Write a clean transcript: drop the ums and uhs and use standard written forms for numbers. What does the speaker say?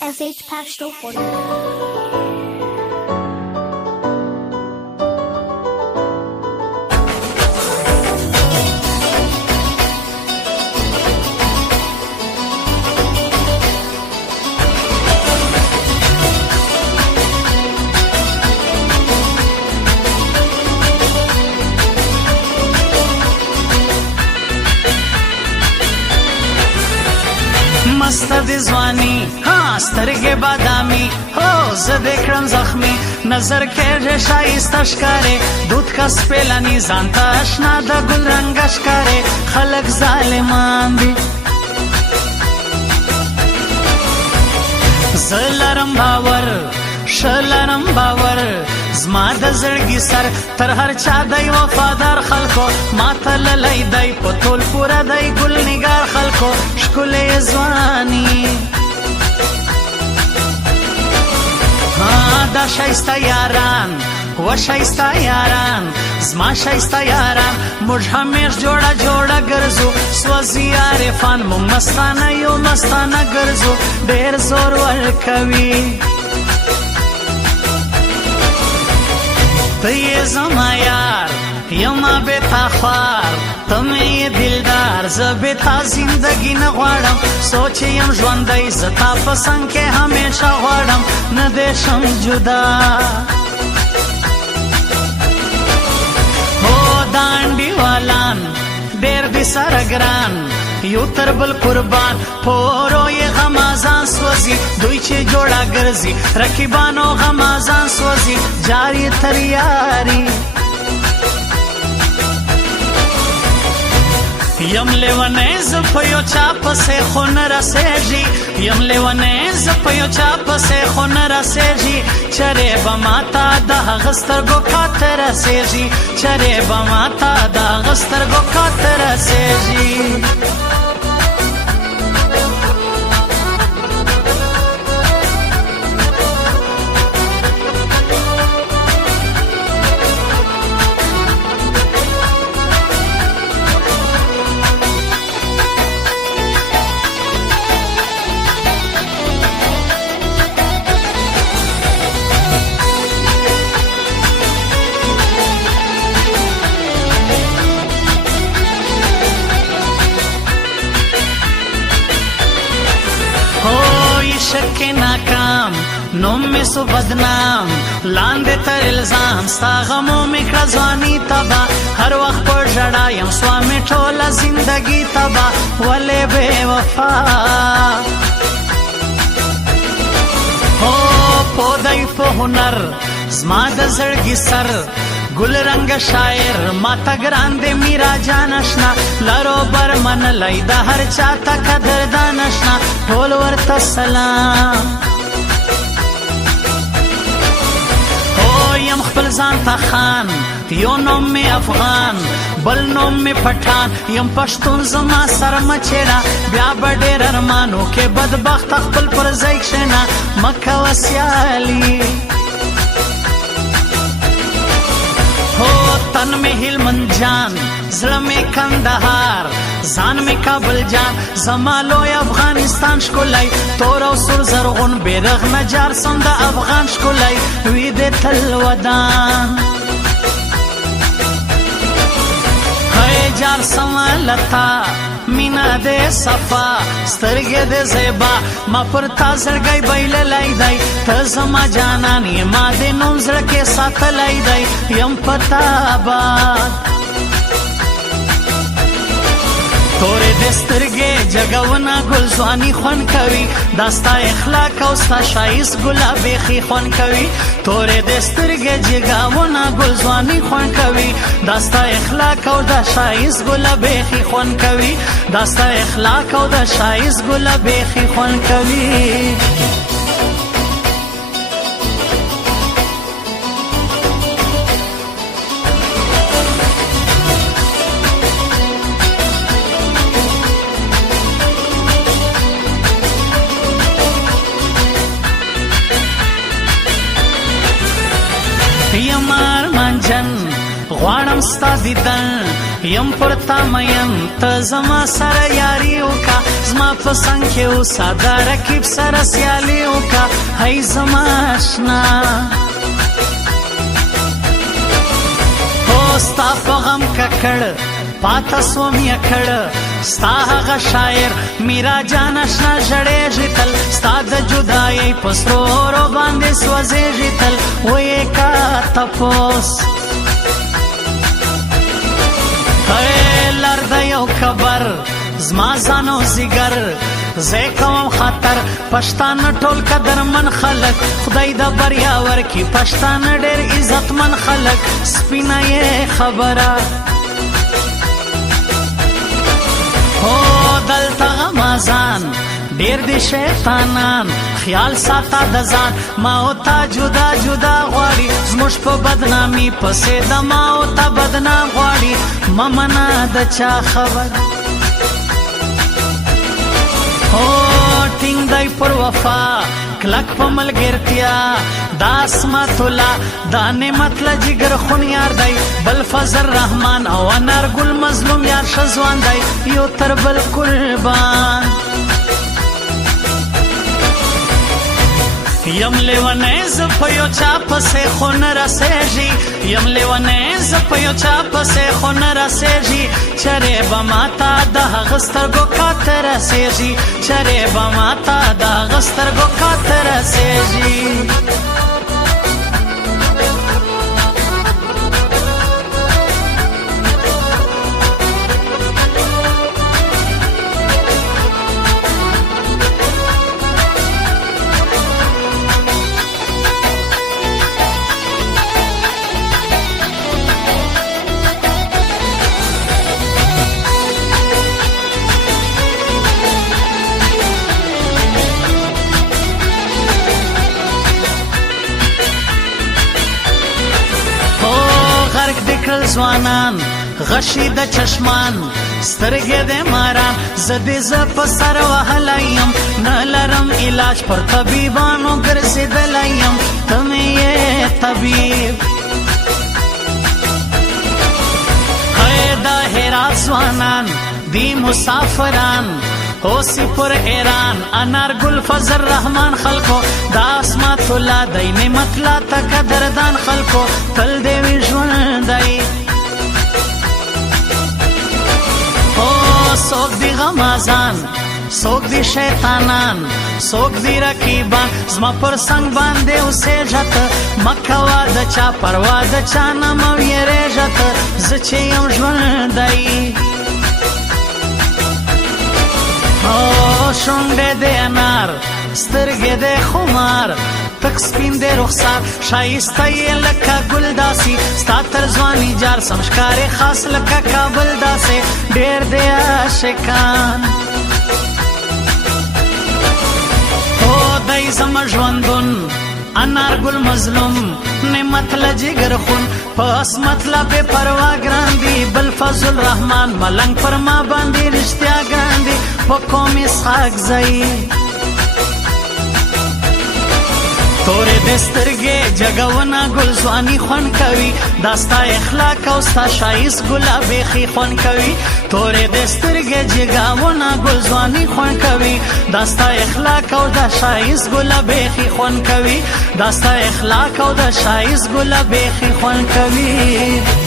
SH Pastoral 40. मस्त दी ځواني ها سترګې بادامي هو زه دې کړم زخمي نظر کې شایسته ښکارې دود کس پیلانی ځان ته اشنا د ګل رنګ ښکارې خلک ظالمان دي زه لرم باور شلرم باور زما د زړګي سر تر هر چا دی وفادار خلکو ما ته للی دی په ټول پوره دی ګل نګار خلکو ښکلې ځواني دا شایسته یاران و شایسته یاران زما شایسته یاران موږ همیش جوړه جوړه ګرځو سوځي عارفان مونږ مستانه یو مستانه ګرځو ډېر زور ورکوي ته یې زما یار یما بے تا خوار تمہیں دلدار زه بے تا زندگی نه غواړم سوچ یم ژوندی زه تا په څنګ کې همیشه غواړم نه دې شم جدا هو دا انډیوالان ډېر دي سره ګران یو تر بل قربان پورو یې غمازان سوځي دوی چې جوړه ګرځي رقیبانو غمازان سوځي جاری تر یاري یم لیونی ز په یو چا پسې خو نه رسېږي یم لیونی ز په یو چا پسې خو نه رسېږي چرې به ماته د هغه سترګو کاته رسېږي چرې به ماته د هغه سترګو کاته رسېږي شک ناکام نوم می سو بدنام لاندې تر الزام ستا غمو می کړه ځواني تبا هر وخت پر ژړا یم سوامي ټوله زندګي تبا ولې بې وفا هو پودای په هنر زما د زړګي سر گل رنگ شاعر ماتا گران دے میرا جانشنا لارو بر من لائی دا ہر چاہتا قدر دانشنا ٹھول ورطا سلام ہو یم خپل زان تا خان یو نوم میں افغان بل نوم میں پٹھان یم پشتون زما سر مچیڑا بیا بڑیر ارمانو کے بدبخت خپل پر زیک شنا مکہ وسیالی تن میں ہلمند جان زړه میں کندهار ځان میں کابل جان زمالو افغانستان شکولای تور او سور زرغون بیرغ نجار سم د افغان شکولای وی دې تل ودان هاي جار سمالتا مینا دې صفا سترګې دې زیبا ما پر تا زړګی بیل لای دی ته زما جانان یې ما دې نوم زړه کې ساتلای دی یم پتا باد تورې دې سترګې جګونه ګل ځواني خوند کوي دا ستا اخلاق او ستا ښایست ګلابي خي خوند کوي تورې دې سترګې جګونه ګل ځواني خوند کوي دا ستا اخلاق او دا ښایست ګلابي خي خوند کوي دا ستا اخلاق او دا ښایست ګلابي خي خوند کوي یمار منجن غواړم ستا دیدن یم پر تا مین ته زما سره یاري وکا زما په څنګ کې اوسه د رقیب سره سیالي وکا هی زما اشنا هو ستا په غم ککړ پاته سوم یکړ ستا هغه شاعر میرا جان اشنا ژړېږي تل ستا د جدایۍ په ستورو باندې سوځېږي تل ویې کا تپوس لر د یو کبر زما ځانو زیګر زه کوم خطر پښتانه ټول قدرمن خلک خدای د بریا ورکي پښتانه ډېر عزتمن خلک سپینه یې خبره هو دلته غمازان ډېر دي شیطانان خیال ساته د ځان ما او تا جدا جدا غواړي زموږ په بدنامي پسې د ما او تا بدنام غواړي ممنه د چا خبر هو ټینګ دی پر وفا کلک په ملګرتیا دا اسمت الله دا نعمت له جګر خون یار دی بل فضل رحمان او انارګل مظلوم یار ښه ځوان دی یو تر بل قربان یم لیونی ز په یو چا پسې خو نه رسېږي یم لیونی ز په یو چا پسې خو نه رسېږي چرې به ماته د هغه سترګو کاته رسېږي چرې به ماته د هغه سترګو کاته رسېږي ځوانان غشي د چشمان سترګې د ماران زدې ز په سر وهلی یم نه لرم علاج پر طبیبانو ګرځېدلی یم ته مې یې طبیب هی د هرات ځوانان دی مسافران اوسی پر ایران انارګل فضل رحمان خلکو دا اسمت الله دی نعمت لا ته قدردان خلکو تل دې وي ژوندی څوک دی غمازان څوک دی شیطانان څوک دی رقیبان زما پر څنګ باندې اوسېږه ته مه کوه د چا پروا د چا نه مه ویرېږه ته زه چې یم ژوندی شونډې د انار سترګې د خمار تک سپین د رخسار ښایسته یې لکه ګل داسې ستا تر ځواني جار سم ښکارې خاص لکه کابل داسې ډېر د عاشقان هو دی زما ژوندون انارګل مظلوم نعمت له جګر خون په عصمت له بې پروا ګران دي بل فضل رحمان ملنګ پر ما باندې رښتیا ګران دي په کوم اسحاق ځای تورې د سترګې جګونه ګل ځواني خوند کوي دا ستا اخلاق او ستا ښایست ګلابي ښې خوند کوي تورې د سترګې جګونه ګل ځواني خوند کوي دا ستا اخلاق او دا ښایست ګلابي ښې خوند کوي دا ستا اخلاق او دا ښایست ګلابي ښې خوند کوي